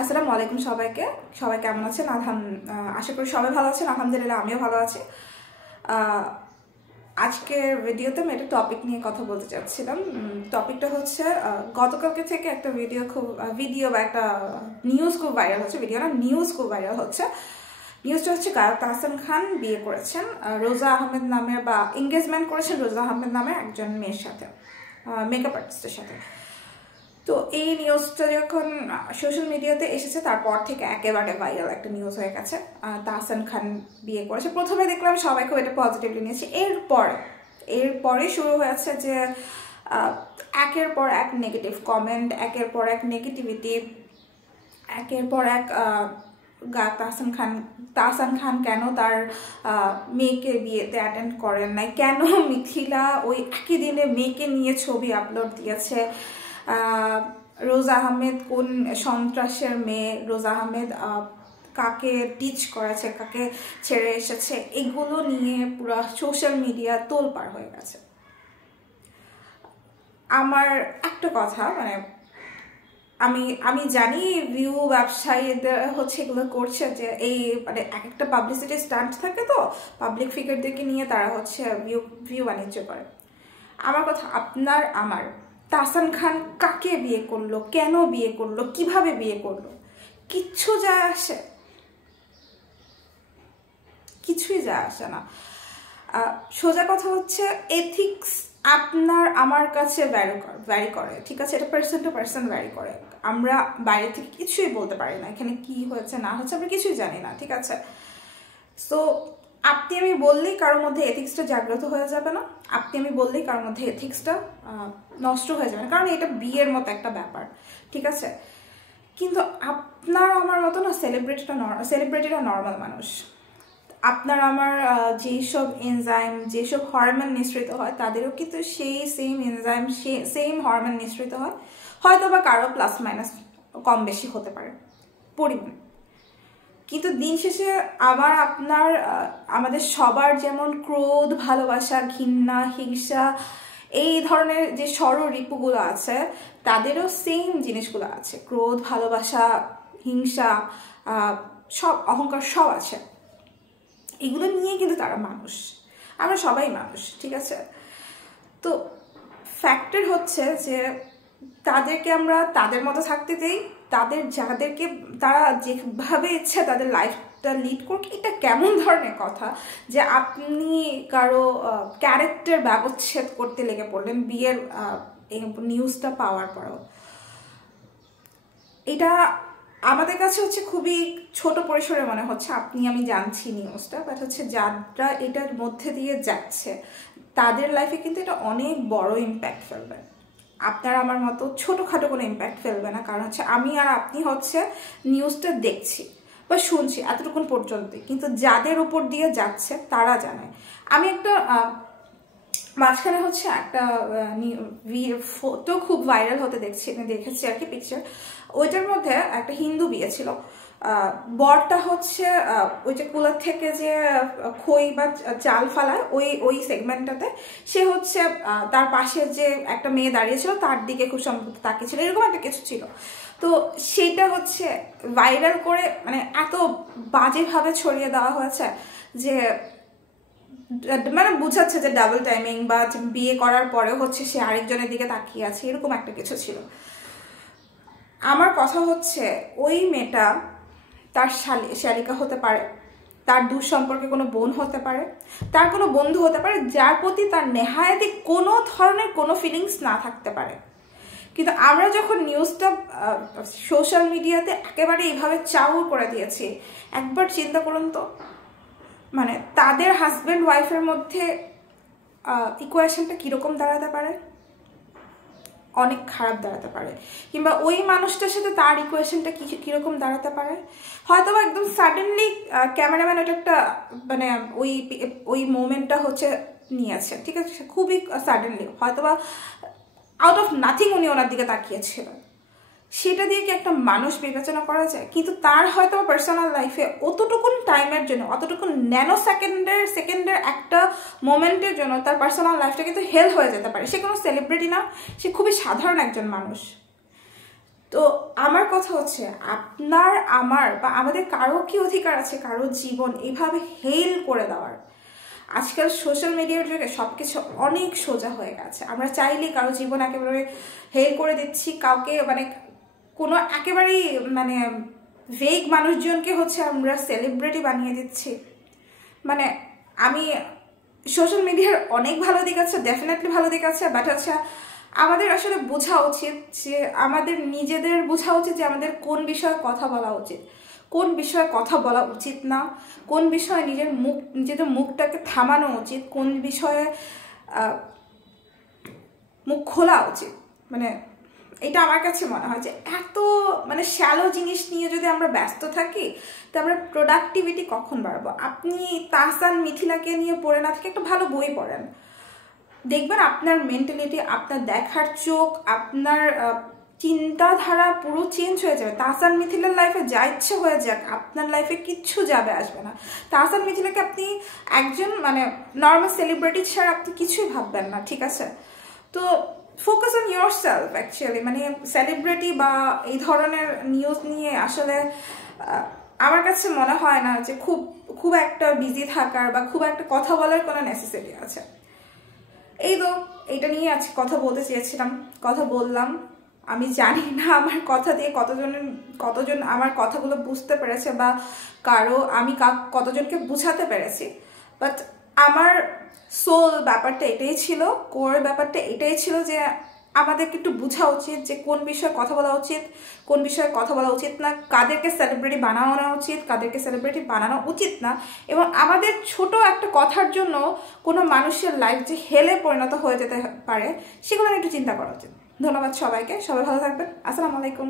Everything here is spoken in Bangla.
আসসালামু আলাইকুম সবাইকে। সবাই কেমন আছেন? আশা করি সবাই ভালো আছেন। আলহামদুলিল্লাহ আমিও ভালো আছি। আজকের ভিডিওতে আমি একটা টপিক নিয়ে কথা বলতে চাচ্ছিলাম। টপিকটা হচ্ছে গতকালকে থেকে একটা ভিডিও বা একটা নিউজ খুব ভাইরাল হচ্ছে। ভিডিও না, নিউজ খুব ভাইরাল হচ্ছে। নিউজটা হচ্ছে গায়ক তাহসান খান বিয়ে করেছেন রোজা আহমেদ নামের, বা এঙ্গেজমেন্ট করেছেন রোজা আহমেদ নামের একজন মেয়ের সাথে, মেকআপ আর্টিস্টের সাথে। তো এই নিউজটা যখন সোশ্যাল মিডিয়াতে এসেছে তারপর থেকে একেবারে ভাইরাল একটা নিউজ হয়ে গেছে। তাহসান খান বিয়ে করেছে। প্রথমে দেখলাম সবাই খুব এটা পজিটিভলি নিয়েছে। এরপরে শুরু হয়েছে যে একের পর এক নেগেটিভ কমেন্ট, একের পর এক নেগেটিভিটি, একের পর এক তাহসান খান কেন তার মেয়েকে বিয়েতে অ্যাটেন্ড করেন নাই, কেন মিথিলা ওই একই দিনে মেয়েকে নিয়ে ছবি আপলোড দিয়েছে, রোজা আহমেদ কোন সন্ত্রাসের মেয়ে, রোজা আহমেদ কাকে টিচ করেছে, কাকে ছেড়ে এসেছে, এগুলো নিয়ে পুরো সোশ্যাল মিডিয়া তোলপাড় হয়ে গেছে। আমার একটা কথা, মানে আমি জানি ভিউ ব্যবসায়ীদের হচ্ছে এগুলো করছে, যে এই মানে এক একটা পাবলিসিটি স্টান্ট থাকে, তো পাবলিক ফিগারদেরকে নিয়ে তারা হচ্ছে ভিউ বাণিজ্য করে। আমার কথা, আমার তাহসান খান কাকে বিয়ে করলো, কেন বিয়ে করলো, কিভাবে বিয়ে করলো, কিচ্ছু যায় আসে? কিছুই যায় আসে না। সোজা কথা হচ্ছে, এথিক্স আপনার আমার কাছে ভ্যারি করে, ঠিক আছে? এটা পার্সন টু পার্সন ভ্যারি করে। আমরা বাইরে থেকে কিছুই বলতে পারি না, এখানে কি হয়েছে না হচ্ছে আমরা কিছুই জানি না, ঠিক আছে? সো আপনি আমি বললেই কারোর মধ্যে এথিক্সটা জাগ্রত হয়ে যাবে না, আপনি আমি বললেই কারোর মধ্যে এথিক্সটা নষ্ট হয়ে যাবে না, কারণ এটা বিয়ের মতো একটা ব্যাপার, ঠিক আছে? কিন্তু আপনার আমার মতো না সেলিব্রিটিরা নর্মাল মানুষ। আপনার আমার যেসব এনজাইম, যেসব হরমোন নিঃসৃত হয়, তাদেরও কিন্তু সেই সেম এনজাইম, সেম হরমোন নিঃসৃত হয়, হয়তো বা কারো প্লাস মাইনাস কম বেশি হতে পারে পরিমাণ। কিন্তু দিন শেষে আমাদের সবার যেমন ক্রোধ, ভালোবাসা, ঘৃণা, হিংসা, এই ধরনের যে ষড়রিপুগুলো আছে, তাদেরও সেম জিনিসগুলো আছে। ক্রোধ, ভালোবাসা, হিংসা, সব অহংকার সব আছে। এগুলো নিয়ে কিন্তু তারা মানুষ, আমরা সবাই মানুষ, ঠিক আছে? তো ফ্যাক্টর হচ্ছে যে তাদেরকে আমরা তাদের মতো থাকতে দেই, যাদেরকে তারা যেভাবে ইচ্ছে তাদের লাইফটা লিড করুক। এটা কেমন ধরনের কথা যে আপনি কারো ক্যারেক্টার ব্যবচ্ছেদ করতে লেগে পড়লেন বিয়ের নিউজটা পাওয়ার পরেও? এটা আমাদের কাছে হচ্ছে খুবই ছোট পরিসরে মনে হচ্ছে, আপনি আমি জানছি নিউজটা, বাট হচ্ছে যারা এটার মধ্যে দিয়ে যাচ্ছে তাদের লাইফে কিন্তু এটা অনেক বড় ইম্প্যাক্ট ফেলবে। আপনার আমার মতো ছোটোখাটো কোনো ইম্প্যাক্ট ফেলবে না, কারণ হচ্ছে আমি আর আপনি হচ্ছে নিউজটা দেখছি বা শুনছি এতটুকুন পর্যন্তই, কিন্তু যাদের উপর দিয়ে যাচ্ছে তারা জানে। আমি একটা মাঝখানে হচ্ছে একটা ফটো খুব ভাইরাল হতে দেখেছি আর কি, পিকচার। ওইটার মধ্যে একটা হিন্দু বিয়ে ছিল। বরটা হচ্ছে ওই যে কুলার থেকে যে খই বা চাল ফালায় ওই সেগমেন্টটাতে, সে হচ্ছে তার পাশে যে একটা মেয়ে দাঁড়িয়েছিল তার দিকে খুব সম্ভবত তাকিয়েছিল, এরকম একটা কিছু ছিল। তো সেটা হচ্ছে ভাইরাল করে মানে এত বাজেভাবে ছড়িয়ে দেওয়া হয়েছে যে মানে বুঝাচ্ছে যে ডাবল টাইমিং, বা বিয়ে করার পরেও হচ্ছে সে আরেকজনের দিকে তাকিয়ে আছে, এরকম একটা কিছু ছিল। আমার কথা হচ্ছে, ওই মেয়েটা তার শালিকা হতে পারে, তার দূর সম্পর্কে কোনো বোন হতে পারে, তার কোনো বন্ধু হতে পারে, যার প্রতি তার নেহায়াতি কোনো ধরনের কোনো ফিলিংস না থাকতে পারে। কিন্তু আমরা যখন নিউজটা সোশ্যাল মিডিয়াতে একেবারে এইভাবে চাউর করে দিয়েছি, একবার চিন্তা করুন তো, মানে তাদের হাজব্যান্ড ওয়াইফের মধ্যে ইকুয়েশনটা কীরকম দাঁড়াতে পারে? অনেক খারাপ দাঁড়াতে পারে। কিংবা ওই মানুষটার সাথে তার ইকুয়েশনটা কীরকম দাঁড়াতে পারে? হয়তো বা একদম সাডেনলি ক্যামেরাম্যান ওটা একটা মানে ওই মোমেন্টটা হচ্ছে নিয়েছে, ঠিক আছে? খুবই সাডেনলি, হয়তো বা আউট অফ নাথিং উনি ওনার দিকে তাকিয়েছিলেন। সেটা দিয়ে কি একটা মানুষ বিবেচনা করা যায়? কিন্তু তার হয়তো পার্সোনাল লাইফে অতটুকুন টাইমের জন্য, অতটুকুন ন্যানো সেকেন্ডের একটা মোমেন্টের জন্য তার পার্সোনাল লাইফটা কিন্তু হেল হয়ে যেতে পারে। সে কোনো সেলিব্রিটি না, সে খুবই সাধারণ একজন মানুষ। তো আমার কথা হচ্ছে আপনার আমার বা আমাদের কারো কি অধিকার আছে কারো জীবন এইভাবে হেল করে দেওয়ার? আজকাল সোশ্যাল মিডিয়ার যুগে সবকিছু অনেক সোজা হয়ে গেছে। আমরা চাইলেই কারো জীবন একেবারে হেল করে দিচ্ছি, কাউকে মানে কোনো একেবারেই মানে ভেগ মানুষজনকে হচ্ছে আমরা সেলিব্রিটি বানিয়ে দিচ্ছি। মানে আমি সোশ্যাল মিডিয়ার অনেক ভালো দিক আছে, ডেফিনেটলি ভালো দিক আছে, বাট হচ্ছে আমাদের আসলে বোঝা উচিত যে আমাদের নিজেদের বোঝা উচিত যে আমাদের কোন বিষয়ে কথা বলা উচিত, কোন বিষয়ে কথা বলা উচিত না, কোন বিষয়ে নিজেদের মুখটাকে থামানো উচিত, কোন বিষয়ে মুখ খোলা উচিত। মানে এটা আমার কাছে মনে হয় যে এত মানে শ্যালো জিনিস নিয়ে যদি আমরা ব্যস্ত থাকি তো আমরা প্রোডাক্টিভিটি কখন বাড়বো? আপনি তাহসান মিথিলাকে নিয়ে পড়ে না থেকে একটা ভালো বই পড়েন, দেখবেন আপনার মেন্টালিটি, আপনার দেখার চোখ, আপনার চিন্তাধারা পুরো চেঞ্জ হয়ে যাবে। তাহসান মিথিলার লাইফে যা ইচ্ছে হয়ে যাক, আপনার লাইফে কিচ্ছু যাবে আসবে না। তাহসান মিথিলাকে আপনি একজন মানে নর্মাল সেলিব্রিটি ছাড়া আপনি কিছুই ভাববেন না, ঠিক আছে? তো focus on your self actually. মানে সেলিব্রিটি বা এই ধরনের নিউজ নিয়ে আসলে আমার কাছে মনে হয় না যে খুব একটা বিজি থাকার বা খুব একটা কথা বলার কোনো নেসেসিটি আছে। এই তো এইটা নিয়ে আজকে কথা বলতে চেয়েছিলাম, কথা বললাম। আমি জানি না আমার কথা দিয়ে কতজন আমার কথাগুলো বুঝতে পেরেছে বা আমি কতজনকে বুঝাতে পেরেছি, বাট আমার সোল ব্যাপারটা এটাই ছিল, কোর ব্যাপারটা এটাই ছিল যে আমাদেরকে একটু বোঝা উচিত যে কোন বিষয়ে কথা বলা উচিত, কোন বিষয়ে কথা বলা উচিত না, কাদেরকে সেলিব্রিটি বানানো উচিত, কাদেরকে সেলিব্রিটি বানানো উচিত না, এবং আমাদের ছোট একটা কথার জন্য কোনো মানুষের লাইফ যে হেলে পরিণত হয়ে যেতে পারে সেগুলো একটু চিন্তা করা উচিত। ধন্যবাদ সবাইকে, সবাই ভালো থাকবেন। আসসালামু আলাইকুম।